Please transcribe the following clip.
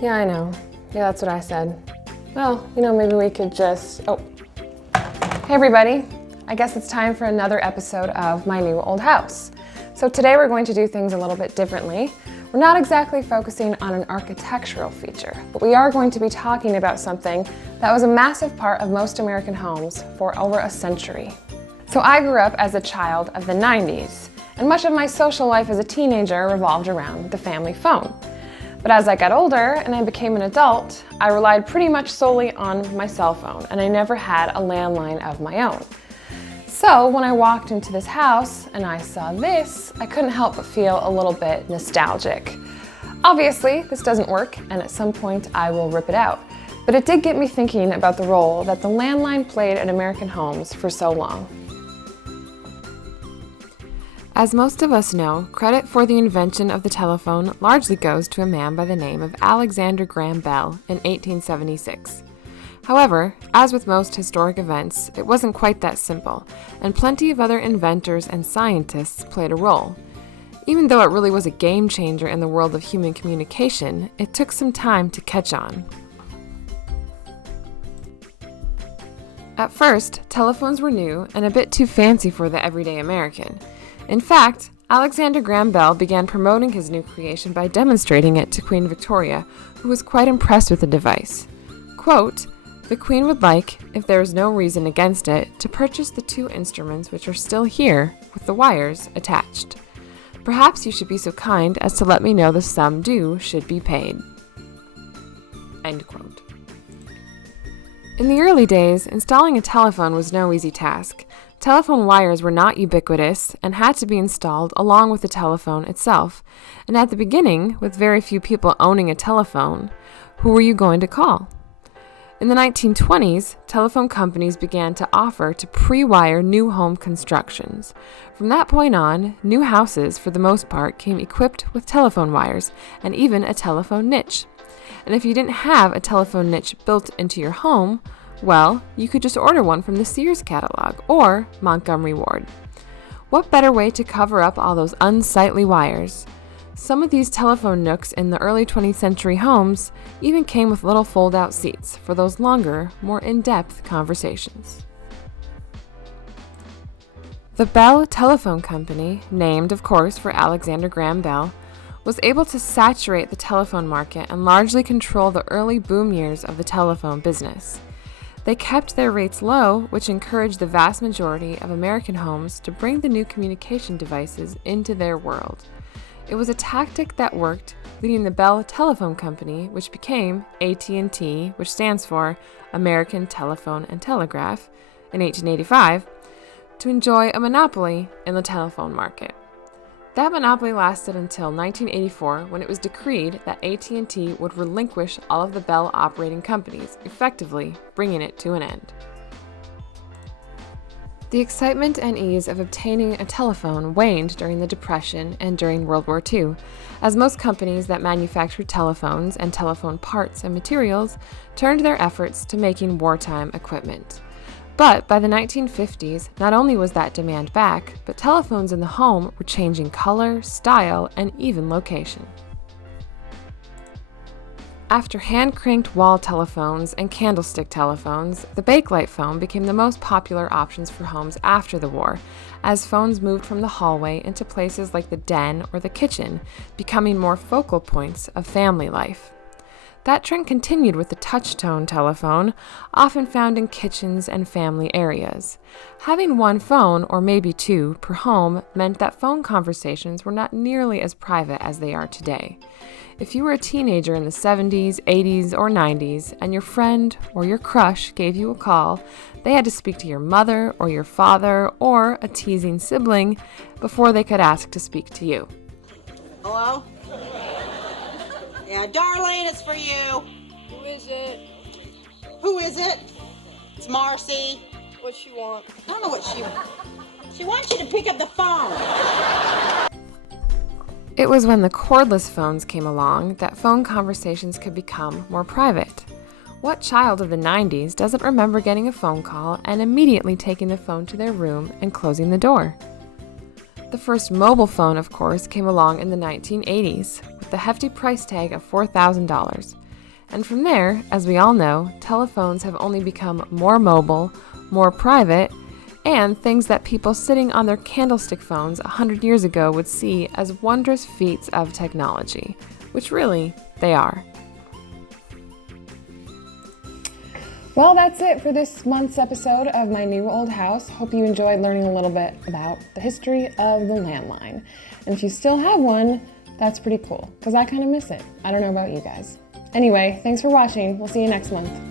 Yeah, I know. Yeah, that's what I said. Well, maybe we could just... Oh. Hey everybody. I guess it's time for another episode of My New Old House. So today we're going to do things a little bit differently. We're not exactly focusing on an architectural feature, but we are going to be talking about something that was a massive part of most American homes for over a century. So I grew up as a child of the 90s, and much of my social life as a teenager revolved around the family phone. But as I got older and I became an adult, I relied pretty much solely on my cell phone, and I never had a landline of my own. So when I walked into this house and I saw this, I couldn't help but feel a little bit nostalgic. Obviously, this doesn't work, and at some point I will rip it out. But it did get me thinking about the role that the landline played in American homes for so long. As most of us know, credit for the invention of the telephone largely goes to a man by the name of Alexander Graham Bell in 1876. However, as with most historic events, it wasn't quite that simple, and plenty of other inventors and scientists played a role. Even though it really was a game changer in the world of human communication, it took some time to catch on. At first, telephones were new and a bit too fancy for the everyday American. In fact, Alexander Graham Bell began promoting his new creation by demonstrating it to Queen Victoria, who was quite impressed with the device. Quote, "The Queen would like, if there is no reason against it, to purchase the two instruments which are still here, with the wires attached. Perhaps you should be so kind as to let me know the sum due should be paid." End quote. In the early days, installing a telephone was no easy task. Telephone wires were not ubiquitous and had to be installed along with the telephone itself. And at the beginning, with very few people owning a telephone, who were you going to call? In the 1920s, telephone companies began to offer to pre-wire new home constructions. From that point on, new houses, for the most part, came equipped with telephone wires and even a telephone niche. And if you didn't have a telephone niche built into your home, well, you could just order one from the Sears catalog or Montgomery Ward. What better way to cover up all those unsightly wires? Some of these telephone nooks in the early 20th century homes even came with little fold-out seats for those longer, more in-depth conversations. The Bell Telephone Company, named, of course, for Alexander Graham Bell, was able to saturate the telephone market and largely control the early boom years of the telephone business. They kept their rates low, which encouraged the vast majority of American homes to bring the new communication devices into their world. It was a tactic that worked, leading the Bell Telephone Company, which became AT&T, which stands for American Telephone and Telegraph, in 1885, to enjoy a monopoly in the telephone market. That monopoly lasted until 1984, when it was decreed that AT&T would relinquish all of the Bell operating companies, effectively bringing it to an end. The excitement and ease of obtaining a telephone waned during the Depression and during World War II, as most companies that manufactured telephones and telephone parts and materials turned their efforts to making wartime equipment. But by the 1950s, not only was that demand back, but telephones in the home were changing color, style, and even location. After hand-cranked wall telephones and candlestick telephones, the bakelite phone became the most popular options for homes after the war, as phones moved from the hallway into places like the den or the kitchen, becoming more focal points of family life. That trend continued with the touch-tone telephone, often found in kitchens and family areas. Having one phone, or maybe two, per home meant that phone conversations were not nearly as private as they are today. If you were a teenager in the 70s, 80s, or 90s, and your friend or your crush gave you a call, they had to speak to your mother or your father or a teasing sibling before they could ask to speak to you. Hello? Yeah, Darlene, it's for you. Who is it? Who is it? It's Marcy. What she want? I don't know what she wants you to pick up the phone. It was when the cordless phones came along that phone conversations could become more private. What child of the 90s doesn't remember getting a phone call and immediately taking the phone to their room and closing the door? The first mobile phone, of course, came along in the 1980s with the hefty price tag of $4,000. And from there, as we all know, telephones have only become more mobile, more private, and things that people sitting on their candlestick phones 100 years ago would see as wondrous feats of technology, which really, they are. Well, that's it for this month's episode of My New Old House. Hope you enjoyed learning a little bit about the history of the landline. And if you still have one, that's pretty cool, because I kind of miss it. I don't know about you guys. Anyway, thanks for watching. We'll see you next month.